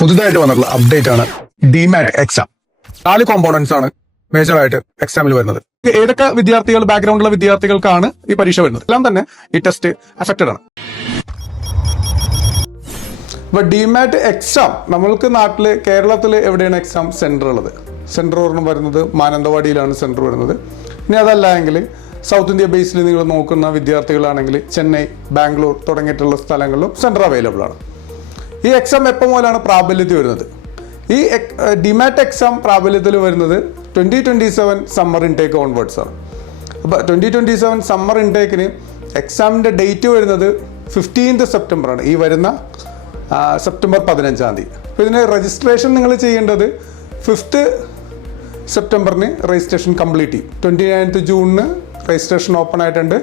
പുതുതായിട്ട് വന്നിട്ടുള്ള അപ്ഡേറ്റ് ആണ് ഡിമാറ്റ് എക്സാം. 4 കോമ്പോണൻസ് ആണ് മേജറായിട്ട് എക്സാമിൽ വരുന്നത്. ഏതൊക്കെ വിദ്യാർത്ഥികൾ ബാക്ക്ഗ്രൗണ്ടുള്ള വിദ്യാർത്ഥികൾക്കാണ് ഈ പരീക്ഷ വരുന്നത് എല്ലാം തന്നെ ഈ ടെസ്റ്റ് അഫക്റ്റഡ് ആണ്. ഇപ്പൊ ഡിമാറ്റ് എക്സാം നമ്മൾക്ക് നാട്ടില് കേരളത്തിൽ എവിടെയാണ് എക്സാം സെന്റർ ഉള്ളത്? സെന്റർ ഒരെണ്ണം വരുന്നത് മാനന്തവാടിയിലാണ് സെന്റർ വരുന്നത്. ഇനി അതല്ല എങ്കിൽ സൗത്ത് ഇന്ത്യ ബേസിൽ നിങ്ങൾ നോക്കുന്ന വിദ്യാർത്ഥികളാണെങ്കിൽ ചെന്നൈ, ബാംഗ്ലൂർ തുടങ്ങിയിട്ടുള്ള സ്ഥലങ്ങളിലും സെന്റർ അവൈലബിൾ ആണ്. ഈ എക്സാം എപ്പോൾ മുതലാണ് പ്രാബല്യത്തിൽ വരുന്നത്? ഈ ഡിമാറ്റ് എക്സാം പ്രാബല്യത്തിൽ വരുന്നത് 2027 സമ്മർ ഇൻടേക്ക് ഓൺവേർഡ്സ് ആണ്. അപ്പോൾ 2027 സമ്മർ ഇൻടേക്കിന് എക്സാമിൻ്റെ ഡേറ്റ് വരുന്നത് 15th സെപ്റ്റംബറാണ്. ഈ വരുന്ന സെപ്റ്റംബർ 15-ാം തീയതി. അപ്പോൾ ഇതിന് രജിസ്ട്രേഷൻ നിങ്ങൾ ചെയ്യേണ്ടത് 5th സെപ്റ്റംബറിന് രജിസ്ട്രേഷൻ കംപ്ലീറ്റ് ചെയ്യും. 29th ജൂണിന് രജിസ്ട്രേഷൻ ഓപ്പൺ ആയിട്ടുണ്ട്.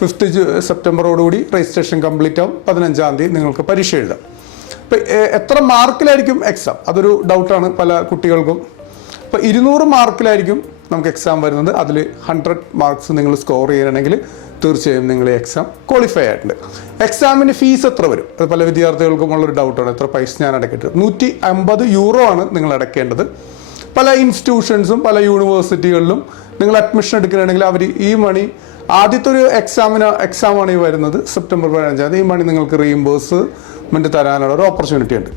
5th സെപ്റ്റംബറോടുകൂടി രജിസ്ട്രേഷൻ കംപ്ലീറ്റ് ആവും. 15-ാം തീയതി നിങ്ങൾക്ക് പരീക്ഷ എഴുതാം. ഇപ്പം എത്ര മാർക്കിലായിരിക്കും എക്സാം? അതൊരു ഡൗട്ടാണ് പല കുട്ടികൾക്കും. ഇപ്പോൾ 200 മാർക്കിലായിരിക്കും നമുക്ക് എക്സാം വരുന്നത്. അതിൽ 100 മാർക്സ് നിങ്ങൾ സ്കോർ ചെയ്യണമെങ്കിൽ തീർച്ചയായും നിങ്ങൾ ഈ എക്സാം ക്വാളിഫൈ ആയിട്ടുണ്ട്. എക്സാമിന് ഫീസ് എത്ര വരും? അത് പല വിദ്യാർത്ഥികൾക്കും ഉള്ളൊരു ഡൗട്ടാണ്. എത്ര പൈസ ഞാൻ അടക്കേണ്ടത്? 150 യൂറോ ആണ് നിങ്ങൾ അടയ്ക്കേണ്ടത്. പല ഇൻസ്റ്റിറ്റ്യൂഷൻസും പല യൂണിവേഴ്സിറ്റികളിലും നിങ്ങൾ അഡ്മിഷൻ എടുക്കുകയാണെങ്കിൽ അവർ ഈ മണി ആദ്യത്തെ ഒരു എക്സാമാണ് ഈ വരുന്നത് സെപ്റ്റംബർ 15-ാം തീയതി. ഈ മണി നിങ്ങൾക്ക് റീഇംബേഴ്സ്മെൻറ്റ് തരാനുള്ള ഒരു ഓപ്പർച്യൂണിറ്റി ഉണ്ട്.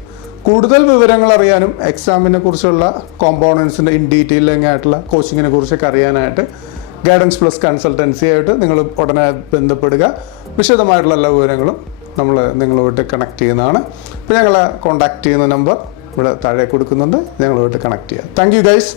കൂടുതൽ വിവരങ്ങൾ അറിയാനും എക്സാമിനെ കുറിച്ചുള്ള കോമ്പോണൻസിൻ്റെ ഇൻ ഡീറ്റെയിലിംഗ് ആയിട്ടുള്ള കോച്ചിങ്ങിനെ കുറിച്ചൊക്കെ അറിയാനായിട്ട് ഗൈഡൻസ് പ്ലസ് കൺസൾട്ടൻസി ആയിട്ട് നിങ്ങൾ ഉടനെ ബന്ധപ്പെടുക. വിശദമായിട്ടുള്ള എല്ലാ വിവരങ്ങളും നമ്മൾ നിങ്ങളുമായിട്ട് കണക്ട് ചെയ്യുന്നതാണ്. ഇപ്പോൾ ഞങ്ങളെ കോൺടാക്ട് ചെയ്യുന്ന നമ്പർ ഇവിടെ താഴെ കൊടുക്കുന്നുണ്ട്. ഞങ്ങളുമായിട്ട് കണക്ട് ചെയ്യുക. Thank you guys.